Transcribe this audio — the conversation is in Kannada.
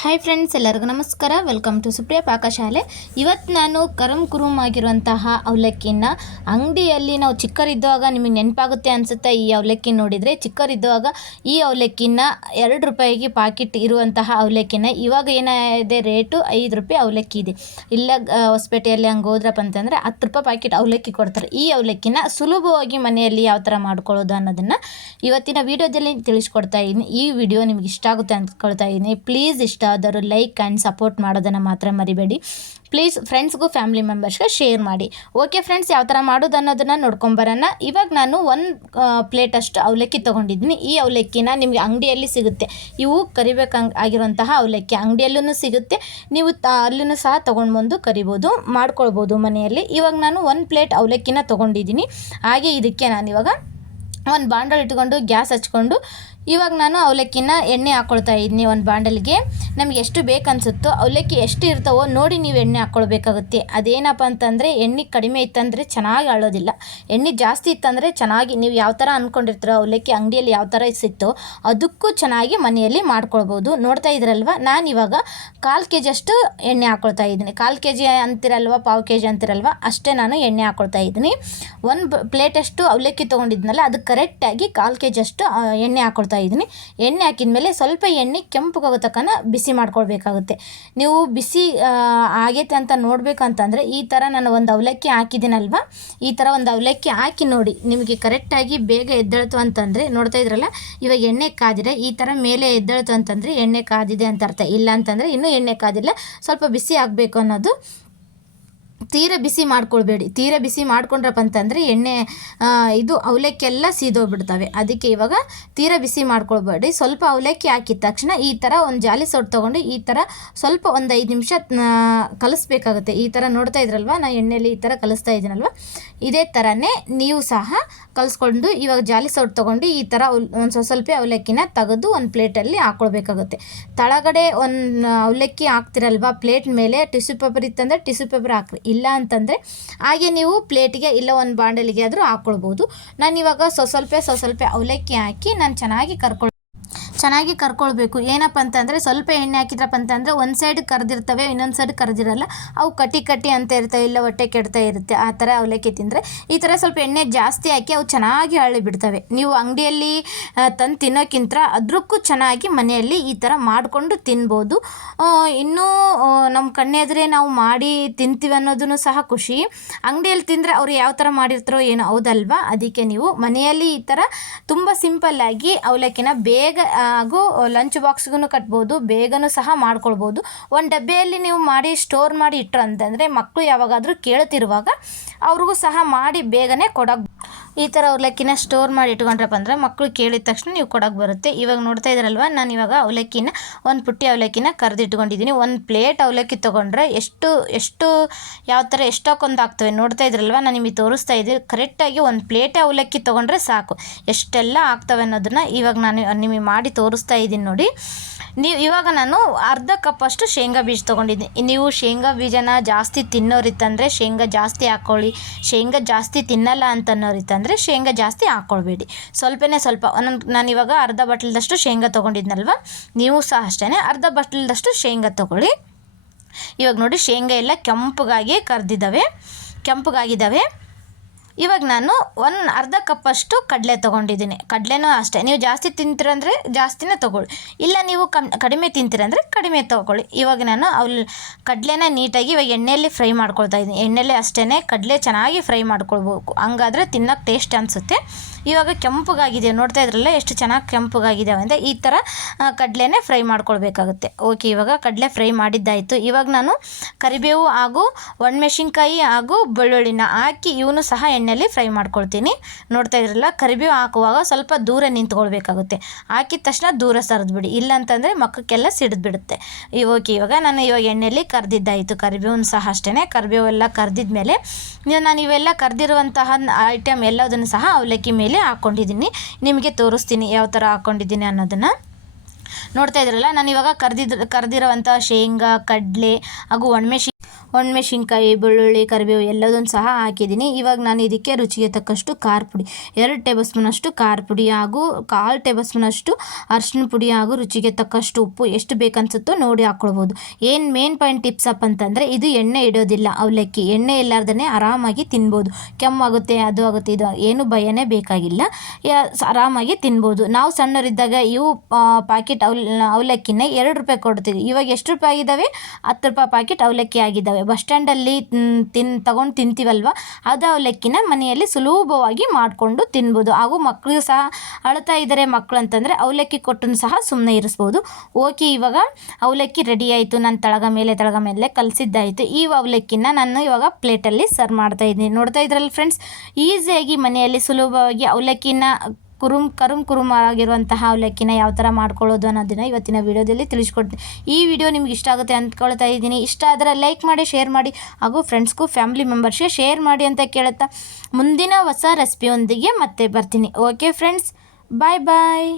ಹಾಯ್ ಫ್ರೆಂಡ್ಸ್ ಎಲ್ಲರಿಗೂ ನಮಸ್ಕಾರ. Welcome to Supriya Pakashale. ಇವತ್ತು ನಾನು ಕರಮ್ ಕುರುಮ್ ಆಗಿರುವಂತಹ ಅವಲಕ್ಕಿನ ಅಂಗಡಿಯಲ್ಲಿ ನಾವು ಚಿಕ್ಕರಿದ್ದಾಗ ನಿಮಗೆ ನೆನಪಾಗುತ್ತೆ ಅನಿಸುತ್ತೆ ಈ ಅವಲಕ್ಕಿ ನೋಡಿದರೆ. ಚಿಕ್ಕರಿದ್ದಾಗ ಈ ಅವಲಕ್ಕಿನ ಎರಡು ರೂಪಾಯಿಗೆ ಪಾಕಿಟ್ ಇರುವಂತಹ ಅವಲಕ್ಕಿನ ಇವಾಗ ಏನಿದೆ ರೇಟು ಐದು ರೂಪಾಯಿ ಅವಲಕ್ಕಿ ಇದೆ. ಇಲ್ಲ ಹೊಸಪೇಟೆಯಲ್ಲಿ ಹಂಗೆ ಹೋದ್ರಪ್ಪ ಅಂತಂದರೆ ಹತ್ತು ರೂಪಾಯಿ ಪಾಕಿಟ್ ಅವಲಕ್ಕಿ ಕೊಡ್ತಾರೆ. ಈ ಅವಲಕ್ಕಿನ ಸುಲಭವಾಗಿ ಮನೆಯಲ್ಲಿ ಯಾವ ಥರ ಮಾಡ್ಕೊಳ್ಳೋದು ಅನ್ನೋದನ್ನು ಇವತ್ತಿನ ವಿಡಿಯೋದಲ್ಲಿ ತಿಳಿಸ್ಕೊಡ್ತಾ ಇದ್ದೀನಿ. ಈ ವಿಡಿಯೋ ನಿಮ್ಗೆ ಇಷ್ಟ ಆಗುತ್ತೆ ಅಂದ್ಕೊಳ್ತಾ ಇದ್ದೀನಿ. ಪ್ಲೀಸ್ ಇಷ್ಟ ಆದರೂ ಲೈಕ್ ಆ್ಯಂಡ್ ಸಪೋರ್ಟ್ ಮಾಡೋದನ್ನು ಮಾತ್ರ ಮರಿಬೇಡಿ. ಪ್ಲೀಸ್ ಫ್ರೆಂಡ್ಸ್ಗೂ ಫ್ಯಾಮಿಲಿ ಮೆಂಬರ್ಸ್ಗೆ ಶೇರ್ ಮಾಡಿ. ಓಕೆ ಫ್ರೆಂಡ್ಸ್ ಯಾವ ಥರ ಮಾಡೋದು ಅನ್ನೋದನ್ನು ನೋಡ್ಕೊಂಬರೋಣ ಇವಾಗ ನಾನು ಒಂದು ಪ್ಲೇಟಷ್ಟು ಅವಲಕ್ಕಿ ತೊಗೊಂಡಿದ್ದೀನಿ. ಈ ಅವಲಕ್ಕಿನ ನಿಮಗೆ ಅಂಗಡಿಯಲ್ಲಿ ಸಿಗುತ್ತೆ. ಇವು ಕರಿಬೇಕಂಗ್ ಆಗಿರುವಂತಹ ಅವಲಕ್ಕಿ ಅಂಗಡಿಯಲ್ಲೂ ಸಿಗುತ್ತೆ. ನೀವು ಅಲ್ಲೂ ಸಹ ತೊಗೊಂಡು ಬಂದು ಕರಿಬೋದು, ಮಾಡ್ಕೊಳ್ಬೋದು ಮನೆಯಲ್ಲಿ. ಇವಾಗ ನಾನು ಒಂದು ಪ್ಲೇಟ್ ಅವಲಕ್ಕಿನ ತೊಗೊಂಡಿದ್ದೀನಿ. ಹಾಗೆ ಇದಕ್ಕೆ ನಾನು ಇವಾಗ ಒಂದು ಬಾಂಡಲ್ ಇಟ್ಕೊಂಡು, ಗ್ಯಾಸ್ ಹಚ್ಕೊಂಡು ಇವಾಗ ನಾನು ಅವಲಕ್ಕಿನ ಎಣ್ಣೆ ಹಾಕ್ಕೊಳ್ತಾ ಇದ್ದೀನಿ ಒಂದು ಬಾಂಡಲ್ಗೆ. ನಮ್ಗೆ ಎಷ್ಟು ಬೇಕನ್ಸುತ್ತೋ ಅವಲಕ್ಕಿ ಎಷ್ಟು ಇರ್ತಾವೋ ನೋಡಿ ನೀವು ಎಣ್ಣೆ ಹಾಕ್ಕೊಳ್ಬೇಕಾಗುತ್ತೆ ಅದೇನಪ್ಪ ಅಂತಂದರೆ ಎಣ್ಣೆ ಕಡಿಮೆ ಇತ್ತಂದರೆ ಚೆನ್ನಾಗಿ ಆಳೋದಿಲ್ಲ ಎಣ್ಣೆ ಜಾಸ್ತಿ ಇತ್ತಂದರೆ ಚೆನ್ನಾಗಿ ನೀವು ಯಾವ ಥರ ಅಂದ್ಕೊಂಡಿರ್ತೀರೋ ಅವಲಕ್ಕಿ ಅಂಗಡಿಯಲ್ಲಿ ಯಾವ ಥರ ಸಿಕ್ತೋ ಅದಕ್ಕೂ ಚೆನ್ನಾಗಿ ಮನೆಯಲ್ಲಿ ಮಾಡ್ಕೊಳ್ಬೋದು. ನೋಡ್ತಾ ಇದ್ರಲ್ವ? ನಾನು ಇವಾಗ ಕಾಲು ಕೆ ಜಿಯಷ್ಟು ಎಣ್ಣೆ ಹಾಕ್ಕೊಳ್ತಾ ಇದ್ದೀನಿ. ಕಾಲು ಕೆ ಜಿ ಅಂತಿರಲ್ವ, ಪಾವು ಕೆ ಜಿ ಅಂತಿರಲ್ವ, ಅಷ್ಟೇ ನಾನು ಎಣ್ಣೆ ಹಾಕ್ಕೊಳ್ತಾ ಇದ್ದೀನಿ. ಒಂದು ಪ್ಲೇಟಷ್ಟು ಅವಲಕ್ಕಿ ತೊಗೊಂಡಿದ್ನಲ್ಲ, ಅದು ಕರೆಕ್ಟಾಗಿ ಕಾಲು ಕೆ ಜಿ ಅಷ್ಟು ಎಣ್ಣೆ ಹಾಕ್ಕೊಳ್ತಾ ಇದ್ದೀನಿ. ಎಣ್ಣೆ ಹಾಕಿದ ಮೇಲೆ ಸ್ವಲ್ಪ ಎಣ್ಣೆ ಕೆಂಪಗಾಗೋ ತಕ್ಕನ ಬಿಸಿ ಮಾಡ್ಕೊಳ್ಬೇಕಾಗುತ್ತೆ. ನೀವು ಬಿಸಿ ಆಗೈತೆ ಅಂತ ನೋಡಬೇಕಂತಂದರೆ ಈ ಥರ ನಾನು ಒಂದು ಅವಲಕ್ಕಿ ಹಾಕಿದ್ದೀನಲ್ವ? ಈ ಥರ ಒಂದು ಅವಲಕ್ಕಿ ಹಾಕಿ ನೋಡಿ. ನಿಮಗೆ ಕರೆಕ್ಟಾಗಿ ಬೇಗ ಎದ್ದೇಳ್ತು ಅಂತಂದರೆ, ನೋಡ್ತಾ ಇದ್ರಲ್ಲ, ಇವಾಗ ಎಣ್ಣೆ ಕಾದಿದೆ. ಈ ಥರ ಮೇಲೆ ಎದ್ದೇಳ್ತು ಅಂತಂದರೆ ಎಣ್ಣೆ ಕಾದಿದೆ ಅಂತ ಅರ್ಥ. ಇಲ್ಲ ಅಂತಂದರೆ ಇನ್ನೂ ಎಣ್ಣೆ ಕಾದಿಲ್ಲ. ಸ್ವಲ್ಪ ಬಿಸಿ ಆಗಬೇಕು ಅನ್ನೋದು ತೀರ ಬಿಸಿ ಮಾಡ್ಕೊಳ್ಬೇಡಿ. ತೀರ ಬಿಸಿ ಮಾಡ್ಕೊಂಡ್ರಪ್ಪ ಅಂತಂದರೆ ಎಣ್ಣೆ ಇದು ಅವಲಕ್ಕಿ ಎಲ್ಲ ಸೀದೋಗ್ಬಿಡ್ತವೆ. ಅದಕ್ಕೆ ಇವಾಗ ತೀರ ಬಿಸಿ ಮಾಡ್ಕೊಳ್ಬೇಡಿ. ಸ್ವಲ್ಪ ಅವಲಕ್ಕಿ ಹಾಕಿದ ತಕ್ಷಣ ಈ ಥರ ಒಂದು ಜಾಲಿ ಸೊಟ್ಟು ತೊಗೊಂಡು ಈ ಥರ ಸ್ವಲ್ಪ ಒಂದು ಐದು ನಿಮಿಷ ಕಲಿಸ್ಬೇಕಾಗುತ್ತೆ. ಈ ಥರ ನೋಡ್ತಾ ಇದ್ರಲ್ವ? ನಾನು ಎಣ್ಣೆಯಲ್ಲಿ ಈ ಥರ ಕಲಿಸ್ತಾ ಇದ್ದೀನಲ್ವ? ಇದೇ ಥರನೇ ನೀವು ಸಹ ಕಲಿಸ್ಕೊಂಡು ಇವಾಗ ಜಾಲಿ ಸೊಟ್ಟು ತೊಗೊಂಡು ಈ ಥರ ಒಂದು ಸ್ವಲ್ಪ ಸ್ವಲ್ಪ ಅವಲಕ್ಕಿನ ತೆಗೆದು ಒಂದು ಪ್ಲೇಟಲ್ಲಿ ಹಾಕ್ಕೊಳ್ಬೇಕಾಗುತ್ತೆ ತಳಗಡೆ ಒಂದು ಅವಲಕ್ಕಿ ಹಾಕ್ತಿರಲ್ವ? ಪ್ಲೇಟ್ ಮೇಲೆ ಟಿಶ್ಯೂ ಪೇಪರ್ ಇತ್ತಂದರೆ ಟಿಶ್ಯೂ ಪೇಪರ್ ಹಾಕ್ರಿ. ಇಲ್ಲ ಅಂತಂದರೆ ಹಾಗೆ ನೀವು ಪ್ಲೇಟಿಗೆ ಇಲ್ಲ ಒಂದು ಬಾಂಡಲಿಗೆ ಆದರೂ ಹಾಕ್ಕೊಳ್ಬೋದು ನಾನು ಇವಾಗ ಸ್ವಸ್ವಲ್ಪ ಸ್ವಲ್ಪ ಸ್ವ ಸ್ವಲ್ಪ ಅವಲಕ್ಕಿ ಹಾಕಿ ನಾನು ಚೆನ್ನಾಗಿ ಕರ್ಕೊಳ್ ಚೆನ್ನಾಗಿ ಕರ್ಕೊಳ್ಬೇಕು. ಏನಪ್ಪ ಅಂತಂದರೆ ಸ್ವಲ್ಪ ಎಣ್ಣೆ ಹಾಕಿದ್ರಪ್ಪ ಅಂತಂದರೆ ಒಂದು ಸೈಡ್ ಕರೆದಿರ್ತವೆ, ಇನ್ನೊಂದು ಸೈಡ್ ಕರೆದಿರಲ್ಲ. ಅವು ಕಟ್ಟಿ ಕಟ್ಟಿ ಅಂತ ಇರ್ತವೆ ಇಲ್ಲ ಹೊಟ್ಟೆ ಕೆಡ್ತಾ ಇರುತ್ತೆ, ಆ ಥರ ಅವಲಕ್ಕಿ ತಿಂದರೆ. ಈ ಥರ ಸ್ವಲ್ಪ ಎಣ್ಣೆ ಜಾಸ್ತಿ ಹಾಕಿ ಅವು ಚೆನ್ನಾಗಿ ಹಳ್ಳಿ ಬಿಡ್ತವೆ. ನೀವು ಅಂಗಡಿಯಲ್ಲಿ ತಂದು ತಿನ್ನೋಕ್ಕಿಂತ ಅದಕ್ಕೂ ಚೆನ್ನಾಗಿ ಮನೆಯಲ್ಲಿ ಈ ಥರ ಮಾಡಿಕೊಂಡು ತಿನ್ಬೋದು. ಇನ್ನೂ ನಮ್ಮ ಕಣ್ಣೆದ್ರೆ ನಾವು ಮಾಡಿ ತಿಂತೀವಿ ಅನ್ನೋದನ್ನು ಸಹ ಖುಷಿ. ಅಂಗಡಿಯಲ್ಲಿ ತಿಂದರೆ ಅವ್ರು ಯಾವ ಥರ ಮಾಡಿರ್ತಾರೋ ಏನೋ ಹೌದಲ್ವಾ? ಅದಕ್ಕೆ ನೀವು ಮನೆಯಲ್ಲಿ ಈ ಥರ ತುಂಬ ಸಿಂಪಲ್ಲಾಗಿ ಅವಲಕ್ಕಿನ ಬೇಗ ಹಾಗೂ ಲಂಚ್ ಬಾಕ್ಸ್ಗೂ ಕಟ್ಬೋದು, ಬೇಗನೂ ಸಹ ಮಾಡ್ಕೊಳ್ಬೋದು. ಒಂದು ಡಬ್ಬಿಯಲ್ಲಿ ನೀವು ಮಾಡಿ ಸ್ಟೋರ್ ಮಾಡಿ ಇಟ್ಟರು ಅಂತಂದರೆ ಮಕ್ಕಳು ಯಾವಾಗಾದರೂ ಕೇಳ್ತಿರುವಾಗ ಅವ್ರಿಗೂ ಸಹ ಮಾಡಿ ಬೇಗನೆ ಕೊಡೋಕೆ ಈ ಥರ ಅವಲಕ್ಕಿನ ಸ್ಟೋರ್ ಮಾಡಿ ಇಟ್ಕೊಂಡ್ರಪ್ಪ ಅಂದರೆ ಮಕ್ಕಳು ಕೇಳಿದ ತಕ್ಷಣ ನೀವು ಕೊಡಕ್ಕೆ ಬರುತ್ತೆ. ಇವಾಗ ನೋಡ್ತಾ ಇದ್ರಲ್ವ? ನಾನು ಇವಾಗ ಅವಲಕ್ಕಿನ, ಒಂದು ಪುಟ್ಟಿ ಅವಲಕ್ಕಿನ ಕರೆದಿಟ್ಕೊಂಡಿದ್ದೀನಿ. ಒಂದು ಪ್ಲೇಟ್ ಅವಲಕ್ಕಿ ತೊಗೊಂಡ್ರೆ ಎಷ್ಟು ಎಷ್ಟು, ಯಾವ ಥರ ಎಷ್ಟೊಕ್ಕೊಂದು ಆಗ್ತವೆ ನೋಡ್ತಾ ಇದ್ರಲ್ವ? ನಾನು ನಿಮಗೆ ತೋರಿಸ್ತಾ ಇದ್ದೀನಿ ಕರೆಕ್ಟಾಗಿ ಒಂದು ಪ್ಲೇಟೇ ಅವಲಕ್ಕಿ ತೊಗೊಂಡ್ರೆ ಸಾಕು. ಎಷ್ಟೆಲ್ಲ ಆಗ್ತವೆ ಅನ್ನೋದನ್ನು ಇವಾಗ ನಾನು ನಿಮಗೆ ಮಾಡಿ ತೋರಿಸ್ತಾ ಇದ್ದೀನಿ ನೋಡಿ. ನೀವು ಇವಾಗ ನಾನು ಅರ್ಧ ಕಪ್ಪಷ್ಟು ಶೇಂಗಾ ಬೀಜ ತೊಗೊಂಡಿದ್ದೀನಿ. ನೀವು ಶೇಂಗಾ ಬೀಜನ ಜಾಸ್ತಿ ತಿನ್ನೋರಿತ್ತಂದರೆ ಶೇಂಗಾ ಜಾಸ್ತಿ ಹಾಕ್ಕೊಳ್ಳಿ ಶೇಂಗಾ ಜಾಸ್ತಿ ತಿನ್ನಲ್ಲ ಅಂತ ಅನ್ನೋರಿತ್ತಂದರೆ ಶೇಂಗಾ ಜಾಸ್ತಿ ಹಾಕ್ಕೊಳ್ಬೇಡಿ ಸ್ವಲ್ಪನೇ ಸ್ವಲ್ಪ ನಾನು ಇವಾಗ ಅರ್ಧ ಬಟ್ಲದಷ್ಟು ಶೇಂಗಾ ತೊಗೊಂಡಿದ್ನಲ್ವ? ನೀವು ಸಹ ಅಷ್ಟೇ ಅರ್ಧ ಬಟ್ಲದಷ್ಟು ಶೇಂಗಾ ತೊಗೊಳ್ಳಿ. ಇವಾಗ ನೋಡಿ ಶೇಂಗಾ ಎಲ್ಲ ಕೆಂಪಗಾಗಿ ಕರೆದಿದ್ದಾವೆ ಕೆಂಪಗಾಗಿದ್ದಾವೆ ಇವಾಗ ನಾನು ಒನ್ ಅರ್ಧ ಕಪ್ಪಷ್ಟು ಕಡಲೆ ತೊಗೊಂಡಿದ್ದೀನಿ. ಕಡಲೆನೂ ಅಷ್ಟೇ. ನೀವು ಜಾಸ್ತಿ ತಿಂತೀರಂದರೆ ಜಾಸ್ತಿನೇ ತೊಗೊಳ್ಳಿ. ಇಲ್ಲ ನೀವು ಕಮ್, ಕಡಿಮೆ ತಿಂತೀರಂದರೆ ಕಡಿಮೆ ತೊಗೊಳ್ಳಿ. ಇವಾಗ ನಾನು ಅಲ್ಲಿ ಕಡಲೆನ ನೀಟಾಗಿ ಇವಾಗ ಎಣ್ಣೆಯಲ್ಲಿ ಫ್ರೈ ಮಾಡ್ಕೊಳ್ತಾ ಇದ್ದೀನಿ. ಎಣ್ಣೆಯಲ್ಲಿ ಅಷ್ಟೇ ಕಡಲೆ ಚೆನ್ನಾಗಿ ಫ್ರೈ ಮಾಡ್ಕೊಳ್ಬೇಕು. ಹಂಗಾದ್ರೆ ತಿನ್ನೋಕೆ ಟೇಸ್ಟ್ ಅನಿಸುತ್ತೆ. ಇವಾಗ ಕೆಂಪಗಾಗಿದೆ. ನೋಡ್ತಾ ಇದ್ರಲ್ಲ ಎಷ್ಟು ಚೆನ್ನಾಗಿ ಕೆಂಪಗಾಗಿದ್ದಾವೆ ಅಂದರೆ ಈ ಥರ ಕಡಲೆನೇ ಫ್ರೈ ಮಾಡ್ಕೊಳ್ಬೇಕಾಗುತ್ತೆ. ಓಕೆ, ಇವಾಗ ಕಡಲೆ ಫ್ರೈ ಮಾಡಿದ್ದಾಯಿತು. ಇವಾಗ ನಾನು ಕರಿಬೇವು ಹಾಗೂ ಒಣಮೆಣಸಿನ್ಕಾಯಿ ಹಾಗೂ ಬೆಳ್ಳುಳ್ಳಿನ ಹಾಕಿ ಇವನು ಸಹ ಎಣ್ಣೆಯಲ್ಲಿ ಫ್ರೈ ಮಾಡ್ಕೊಳ್ತೀನಿ. ನೋಡ್ತಾ ಇದ್ರಲ್ಲ, ಕರಿಬೇವು ಹಾಕುವಾಗ ಸ್ವಲ್ಪ ದೂರ ನಿಂತ್ಕೊಳ್ಬೇಕಾಗುತ್ತೆ. ಹಾಕಿದ ತಕ್ಷಣ ದೂರ ಸರಿದ್ಬಿಡಿ ಇಲ್ಲ ಅಂತಂದರೆ ಮಕ್ಕಕ್ಕೆಲ್ಲ ಸಿಡಿದ್ಬಿಡುತ್ತೆ ಓಕೆ, ಇವಾಗ ನಾನು ಇವಾಗ ಎಣ್ಣೆಯಲ್ಲಿ ಕರೆದಿದ್ದಾಯಿತು. ಕರಿಬೇವನ್ನ ಸಹ ಅಷ್ಟೇ ಕರಿಬೇವೆಲ್ಲ ಕರೆದಿದ್ಮೇಲೆ ನೀವು ನಾನು ಇವೆಲ್ಲ ಕರೆದಿರುವಂತಹ ಐಟಮ್ ಎಲ್ಲದನ್ನು ಸಹ ಅವಲಕ್ಕಿ ಮೇಲೆ ಹಾಕ್ಕೊಂಡಿದ್ದೀನಿ. ನಿಮಗೆ ತೋರಿಸ್ತೀನಿ ಯಾವ ಥರ ಹಾಕ್ಕೊಂಡಿದ್ದೀನಿ ಅನ್ನೋದನ್ನು. ನೋಡ್ತಾ ಇದ್ರಲ್ಲ ನಾನು ಇವಾಗ ಕರೆದಿದ್ದು ಕರೆದಿರೋವಂಥ ಶೇಂಗಾ, ಕಡಲೆ ಹಾಗೂ ಒಣಮೆಣಸಿ ಒಣಮೆಣಸಿನ್ಕಾಯಿ, ಬೆಳ್ಳುಳ್ಳಿ, ಕರಿಬೇವು ಎಲ್ಲದನ್ನು ಸಹ ಹಾಕಿದ್ದೀನಿ. ಇವಾಗ ನಾನು ಇದಕ್ಕೆ ರುಚಿಗೆ ತಕ್ಕಷ್ಟು ಖಾರ ಪುಡಿ, ಎರಡು ಟೇಬಲ್ ಸ್ಪೂನಷ್ಟು ಖಾರ ಪುಡಿ ಹಾಗೂ ಕಾಲು ಟೇಬಲ್ ಸ್ಪೂನಷ್ಟು ಅರಿಶಿನ ಪುಡಿ ಹಾಗೂ ರುಚಿಗೆ ತಕ್ಕಷ್ಟು ಉಪ್ಪು ಎಷ್ಟು ಬೇಕನ್ಸುತ್ತೋ ನೋಡಿ ಹಾಕ್ಕೊಳ್ಬೋದು. ಏನು ಮೇನ್ ಪಾಯಿಂಟ್ ಟಿಪ್ಸ್ ಅಪ್ ಅಂತಂದರೆ, ಇದು ಎಣ್ಣೆ ಇಡೋದಿಲ್ಲ. ಅವಲಕ್ಕಿ, ಎಣ್ಣೆ ಇಲ್ಲಾರ್ದೇ ಆರಾಮಾಗಿ ತಿನ್ಬೋದು. ಕೆಮ್ಮಾಗುತ್ತೆ, ಅದು ಆಗುತ್ತೆ, ಇದು ಏನು ಭಯನೇ ಬೇಕಾಗಿಲ್ಲ. ಆರಾಮಾಗಿ ತಿನ್ಬೋದು. ನಾವು ಸಣ್ಣವರಿದ್ದಾಗ ಇವು ಪ್ಯಾಕೆಟ್ ಅವಲ್, ಅವಲಕ್ಕಿನ ಎರಡು ರೂಪಾಯಿ ಕೊಡ್ತೀವಿ ಇವಾಗ ಎಷ್ಟು ರೂಪಾಯಿ ಆಗಿದ್ದಾವೆ? ಹತ್ತು ರೂಪಾಯಿ ಪ್ಯಾಕೆಟ್ ಅವಲಕ್ಕಿ ಆಗಿದ್ದಾವೆ. ಬಸ್ ಸ್ಟ್ಯಾಂಡಲ್ಲಿ ತಿನ್ ತಗೊಂಡು ತಿಂತೀವಲ್ವ? ಅದು ಅವಲಕ್ಕಿನ ಮನೆಯಲ್ಲಿ ಸುಲಭವಾಗಿ ಮಾಡಿಕೊಂಡು ತಿನ್ಬೋದು. ಹಾಗೂ ಮಕ್ಕಳು ಸಹ ಅಳ್ತಾ ಇದ್ದಾರೆ ಮಕ್ಕಳು ಅಂತಂದರೆ ಅವಲಕ್ಕಿ ಕೊಟ್ಟು ಸಹ ಸುಮ್ಮನೆ ಇರಿಸ್ಬೋದು. ಓಕೆ, ಇವಾಗ ಅವಲಕ್ಕಿ ರೆಡಿ ಆಯಿತು. ನಾನು ತಳಗ ಮೇಲೆ ತಳಗ ಮೇಲೆ ಕಲಸಿದ್ದಾಯಿತು. ಈ ಅವಲಕ್ಕಿನ ನಾನು ಇವಾಗ ಪ್ಲೇಟಲ್ಲಿ ಸರ್ವ್ ಮಾಡ್ತಾ ಇದ್ದೀನಿ. ನೋಡ್ತಾ ಇದ್ರಲ್ಲ ಫ್ರೆಂಡ್ಸ್ ಈಸಿಯಾಗಿ ಮನೆಯಲ್ಲಿ ಸುಲಭವಾಗಿ ಅವಲಕ್ಕಿನ ಕುರುಮ್, ಕರುಮ್ ಕುರುಮ್ ಆಗಿರುವಂತಹ ಅವಲಕ್ಕಿನ ಯಾವ ಥರ ಮಾಡ್ಕೊಳ್ಳೋದು ಅನ್ನೋದನ್ನ ಇವತ್ತಿನ ವಿಡಿಯೋದಲ್ಲಿ ತಿಳಿಸ್ಕೊಡ್ತೀನಿ ಈ ವಿಡಿಯೋ ನಿಮ್ಗೆ ಇಷ್ಟ ಆಗುತ್ತೆ ಅಂದ್ಕೊಳ್ತಾ ಇದ್ದೀನಿ. ಇಷ್ಟ ಆದರೆ ಲೈಕ್ ಮಾಡಿ ಶೇರ್ ಮಾಡಿ, ಹಾಗೂ ಫ್ರೆಂಡ್ಸ್ಗೂ ಫ್ಯಾಮಿಲಿ ಮೆಂಬರ್ಸ್ಗೆ ಶೇರ್ ಮಾಡಿ ಅಂತ ಕೇಳುತ್ತಾ ಮುಂದಿನ ಹೊಸ ರೆಸಿಪಿಯೊಂದಿಗೆ ಮತ್ತೆ ಬರ್ತೀನಿ. ಓಕೆ ಫ್ರೆಂಡ್ಸ್ ಬಾಯ್ ಬಾಯ್